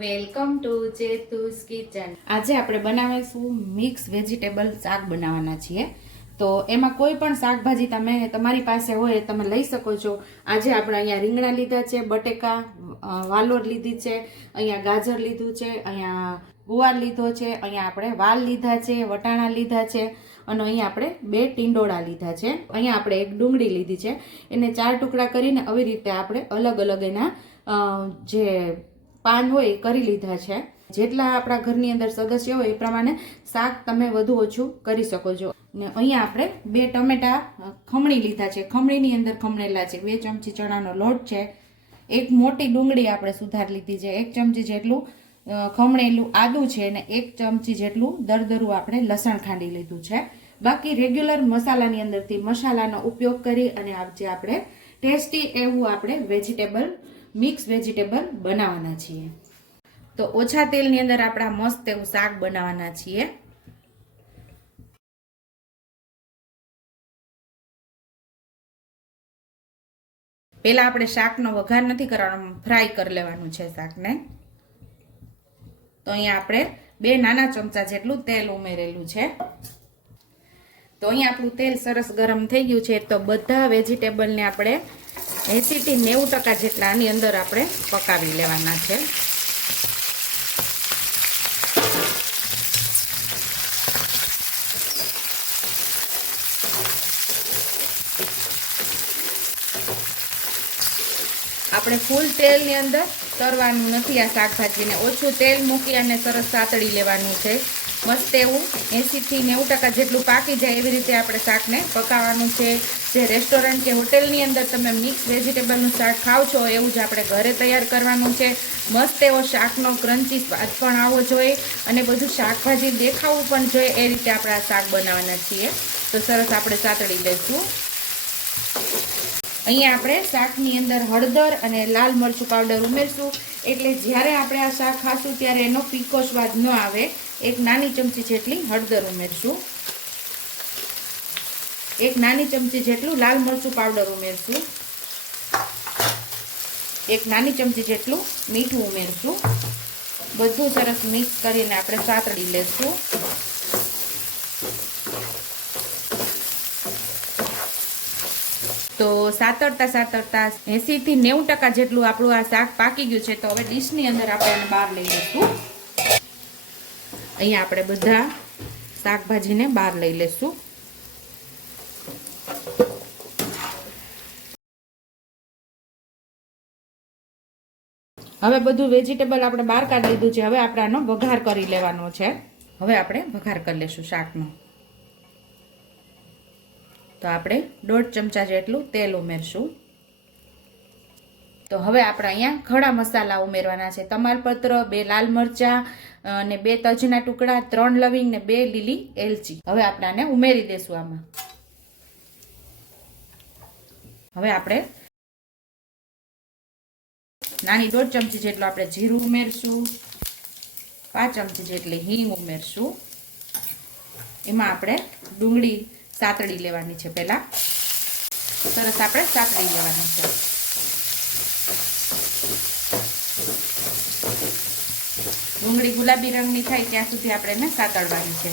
Welcome to ચેતુસ kitchen. આજે આપણે બનાવીશું મિક્સ વેજીટેબલ શાક બનાવવાના છીએ. તો એમાં કોઈ પણ શાકભાજી તમે તમારી પાસે હોય તમે લઈ શકો છો. આજે આપણે અહીંયા રીંગણા લીધા છે, બટેકા વાલોર લીધી છે, અહીંયા ગાજર લીધું છે, અહીંયા ગુવાર લીધો છે, અહીંયા આપણે વાલ લીધા છે, વટાણા લીધા છે, અને અહીંયા આપણે બે ટીંડોળા લીધા છે. અહીંયા આપણે એક ડુંગળી લીધી છે. એને ચાર ટુકડા કરીને આવી રીતે આપણે અલગ અલગ એના જે પાન હોય એ કરી લીધા છે. જેટલા આપણા ઘરની અંદર સદસ્ય હોય એ પ્રમાણે શાક તમે વધુ ઓછું કરી શકો છો. ને અહીંયા આપણે બે ટમેટા ખમણી લીધા છે. ખમણીની અંદર ખમણેલા છે. બે ચમચી ચણાનો લોટ છે. એક મોટી ડુંગળી આપણે સુધાર લીધી છે. એક ચમચી જેટલું ખમણેલું આદું છે અને એક ચમચી જેટલું દરદરું આપણે લસણ ખાંડી લીધું છે. બાકી રેગ્યુલર મસાલાની અંદરથી મસાલાનો ઉપયોગ કરી અને આજે આપણે ટેસ્ટી એવું આપણે વેજીટેબલ મિક્સ વેજીટેબલ બનાવવાના છીએ. તો ઓછા તેલની અંદર આપણા મસ્ત એવું શાક બનાવવાના છીએ. પેલા આપણે શાકનો વઘાર નથી કરવાનો ફ્રાય કરી લેવાનું છે શાકને. તો અહીંયા આપણે બે નાના ચમચા જેટલું તેલ ઉમેરેલું છે. તો અહીંયા આપણું તેલ સરસ ગરમ થઈ ગયું છે, તો બધા વેજીટેબલને આપણે એંસીથી નેવું ટકા જેટલા આની અંદર આપણે પકાવી લેવાના છે. આપણે ફૂલ તેલની અંદર તરવાનું નથી આ શાકભાજીને. ઓછું તેલ મૂકી અને સરસ સાતળી લેવાનું છે. મસ્ત એવું એંસીથી નેવું ટકા જેટલું પાકી જાય એવી રીતે આપણે શાકને પકાવવાનું છે. જે રેસ્ટોરન્ટ કે હોટેલની અંદર તમે મિક્સ વેજીટેબલનું શાક ખાવ છો, એવું જ આપણે ઘરે તૈયાર કરવાનું છે. મસ્ત એવો શાકનો ક્રન્ચી સ્વાદ પણ આવવો જોઈએ અને બધું શાકભાજી દેખાવું પણ જોઈએ એ રીતે આપણે આ શાક બનાવવાના છીએ. તો સરસ આપણે સાતળી લઈશું અહીંયા આપણે શાકની અંદર હળદર અને લાલ મરચું પાવડર ઉમેરશું. એટલે જ્યારે આપણે આ શાક ખાશું ત્યારે એનો ફીકો સ્વાદ ન આવે. એક નાની ચમચી જેટલી હળદર ઉમેરશું. એક નાની ચમચી જેટલું લાલ મરચું પાવડર ઉમેરશું. એક નાની ચમચી જેટલું મીઠું ઉમેરશું. બધું સરસ મિક્સ કરીને આપણે સાતડી લેશું. તો સાતરતા સાતરતા એંસીથી નેવું ટકા જેટલું આપણું આ શાક પાકી ગયું છે, તો હવે ડીશની અંદર આપણે એને બહાર લઈ લઈશું. અહીંયા આપણે બધા શાકભાજીને બહાર લઈ લઈશું. હવે બધું વેજીટેબલ આપણે બહાર કાઢી લીધું છે. હવે આપણે આનો વઘાર કરી લેવાનો છે. હવે આપણે વઘાર કરી લેશું શાકનો તો આપણે દોઢ ચમચા જેટલું તેલ ઉમેરશું. તો હવે આપણે અહીંયા ખડા મસાલા ઉમેરવાના છે. તમાલપત્ર, બે લાલ મરચાં અને બે તજના ટુકડા, ત્રણ લવિંગ, ને બે લીલી એલચી. હવે આપણે આને ઉમેરી દેશું આમાં. હવે આપણે નાની દોઢ ચમચી જેટલું આપણે જીરું ઉમેરશું, પાંચ ચમચી જેટલી હિંગ ઉમેરશું. એમાં આપણે ડુંગળી સાતડી લેવાની છે પહેલા. સરસ આપણે સાતડી લેવાની છે. ડુંગળી ગુલાબી રંગની થાય ત્યાં સુધી આપણે એને સાતડવાની છે.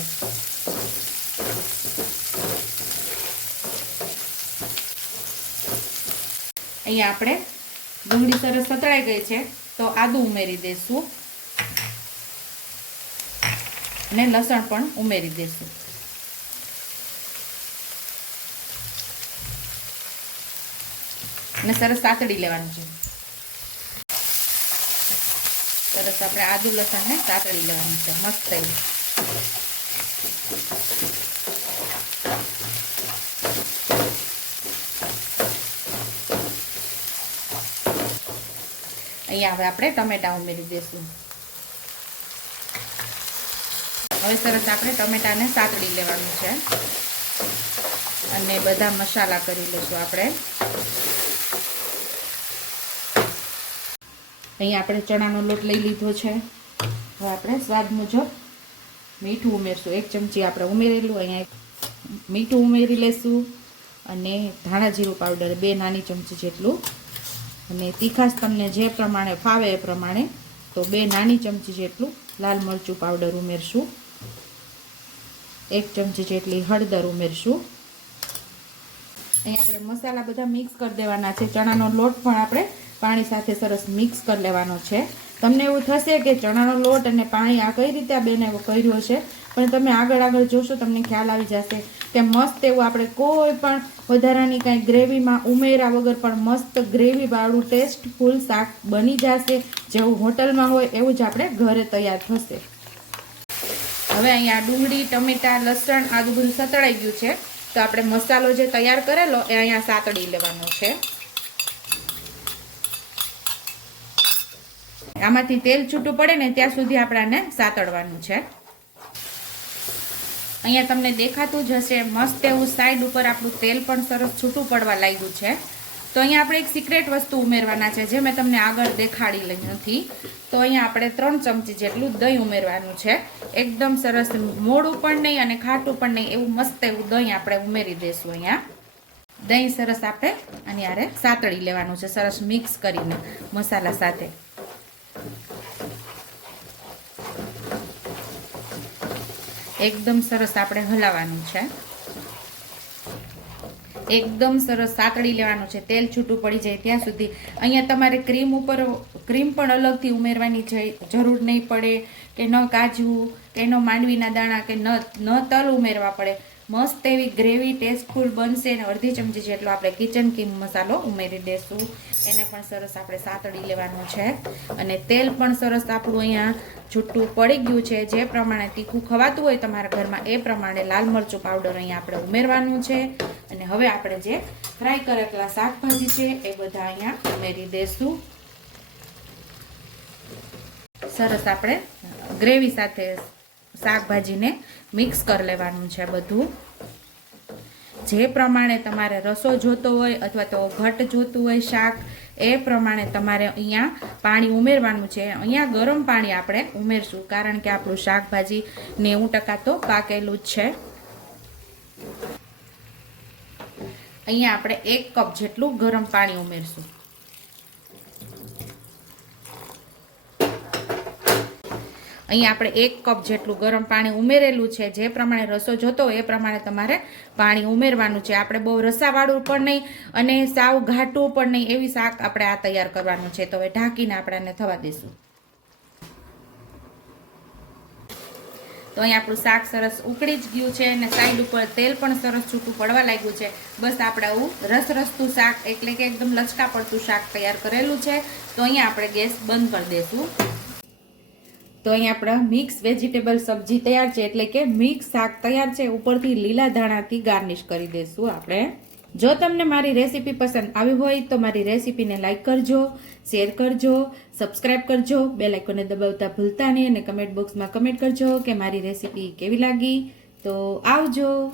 અહીંયા આપણે ડુંગળી સરસ સતળાઈ ગઈ છે, તો આદુ ઉમેરી દઈશું અને લસણ પણ ઉમેરી દઈશું અને સરસ સાતડી લેવાનું છે. સરસ આપણે આદુ લસણને સાતડી લેવાનું છે, મસ્ત એવું અહીંયા હવે આપણે ટમેટા ઉમેરી દઈશું. હવે સરસ આપણે ટમેટાને સાતડી લેવાનું છે. અને બધા મસાલા કરી લઈશું આપણે. અહીંયા આપણે ચણાનો લોટ લઈ લીધો છે. હવે આપણે સ્વાદ મુજબ મીઠું ઉમેરશું. એક ચમચી આપણે ઉમેરેલું, અહીંયા મીઠું ઉમેરી લેશું અને ધાણા જીરું પાવડર બે નાની ચમચી જેટલું અને તીખાશ તમને જે પ્રમાણે ફાવે એ પ્રમાણે તો બે નાની ચમચી જેટલું લાલ મરચું પાવડર ઉમેરશું. એક ચમચી જેટલી હળદર ઉમેરશું. અહીંયા આપણે મસાલા બધા મિક્સ કરી દેવાના છે. ચણાનો લોટ પણ આપણે પાણી સાથે સરસ મિક્સ કરી લેવાનો છે. તમને એવું થશે કે ચણાનો લોટ અને પાણી આ કઈ રીતે આ બેને કર્યો છે? પણ તમે આગળ આગળ જોશો તમને ખ્યાલ આવી જશે. કે મસ્ત એવું આપણે કોઈ પણ વધારાની કાંઈ ગ્રેવીમાં ઉમેરા વગર પણ મસ્ત ગ્રેવીવાળું ટેસ્ટફુલ શાક બની જશે, જેવું હોટલમાં હોય એવું જ આપણે ઘરે તૈયાર થશે. હવે અહીંયા ડુંગળી, ટમેટા, લસણ, આદુ બધું સતળાઈ ગયું છે. તો આપણે મસાલો જે તૈયાર કરેલો એ અહીંયા સાતડી લેવાનો છે. આમાંથી તેલ છૂટું પડે ને ત્યાં સુધી આપણે આને સાતડવાનું છે. અહીંયા તમને દેખાતું જ હશે, મસ્ત એવું સાઈડ ઉપર આપણું તેલ પણ સરસ છૂટું પડવા લાગ્યું છે. તો અહીંયા આપણે એક સિક્રેટ વસ્તુ ઉમેરવાના છે, જે મેં તમને આગળ દેખાડી લઈ નથી. તો અહીંયા આપણે ત્રણ ચમચી જેટલું દહીં ઉમેરવાનું છે. એકદમ સરસ મોડું પણ નહીં અને ખાટું પણ નહીં, એવું મસ્ત એવું દહીં આપણે ઉમેરી દઈશું અહીંયા. દહીં સરસ આપણે અને આરે સાતળી લેવાનું છે, સરસ મિક્સ કરીને મસાલા સાથે. એકદમ સરસ આપણે હલાવવાનું છે. એકદમ સરસ સાતળી લેવાનું છે. તેલ છૂટું પડી જાય ત્યાં સુધી. અહીંયા તમારે ક્રીમ ઉપર, ક્રીમ પણ અલગથી ઉમેરવાની જરૂર નહીં પડે કે ન કાજુ, કે ન માંડવીના દાણા, કે ન ન તલ ઉમેરવા પડે. મસ્ત એવી ગ્રેવી ટેસ્ટફુલ બનશે અને અડધી ચમચી જેટલો આપણે કિચન કિંગ મસાલો ઉમેરી દેશું. એને પણ સરસ આપણે સાતળી લેવાનું છે. અને તેલ પણ સરસ આપણું અહીંયા છૂટું પડી ગયું છે જે પ્રમાણે તીખું ખવાતું હોય તમારા ઘરમાં, એ પ્રમાણે લાલ મરચું પાવડર અહીંયા આપણે ઉમેરવાનું છે. અને હવે આપણે જે ફ્રાય કરેલા શાકભાજી છે, એ બધા અહીંયા ઉમેરી દઈશું સરસ આપણે ગ્રેવી સાથે શાકભાજીને મિક્સ કરી લેવાનું છે બધું. જે પ્રમાણે તમારે રસો જોતો હોય અથવા તો ઘટ જોતું હોય શાક એ પ્રમાણે તમારે અહીંયા પાણી ઉમેરવાનું છે. અહીંયા ગરમ પાણી આપણે ઉમેરશું, કારણ કે આપણું શાકભાજી નેવું ટકા તો પાકેલું જ છે. અહીંયા આપણે એક કપ જેટલું ગરમ પાણી ઉમેરશું. અહીંયા આપણે એક કપ જેટલું ગરમ પાણી ઉમેરેલું છે. જે પ્રમાણે રસો જોતો એ પ્રમાણે તમારે પાણી ઉમેરવાનું છે. આપણે બહુ રસાવાળું પણ નહીં અને સાવ ઘાટું પણ નહીં એવી શાક આપણે આ તૈયાર કરવાનું છે. તો હવે ઢાંકીને આપણે થવા દઈશું તો અહીં આપણું શાક સરસ ઉકળી જ ગયું છે અને સાઈડ ઉપર તેલ પણ સરસ છૂટું પડવા લાગ્યું છે. બસ આપણે આવું રસ રસતું શાક એટલે કે એકદમ લચકા પડતું શાક તૈયાર કરેલું છે. તો અહીંયા આપણે ગેસ બંધ કરી દઈશું તો અહીં આપણા મિક્સ વેજીટેબલ સબ્જી તૈયાર છે એટલે કે મિક્સ શાક તૈયાર છે. ઉપરથી લીલા ધાણાથી ગાર્નિશ કરી દઈશું આપણે. જો તમને મારી રેસીપી પસંદ આવી હોય તો મારી રેસીપીને લાઇક કરજો, શેર કરજો, સબસ્ક્રાઇબ કરજો બે લાઇકોને દબાવતા ભૂલતા નહીં અને કમેન્ટ બોક્સમાં કમેન્ટ કરજો કે મારી રેસીપી કેવી લાગી. તો આવજો.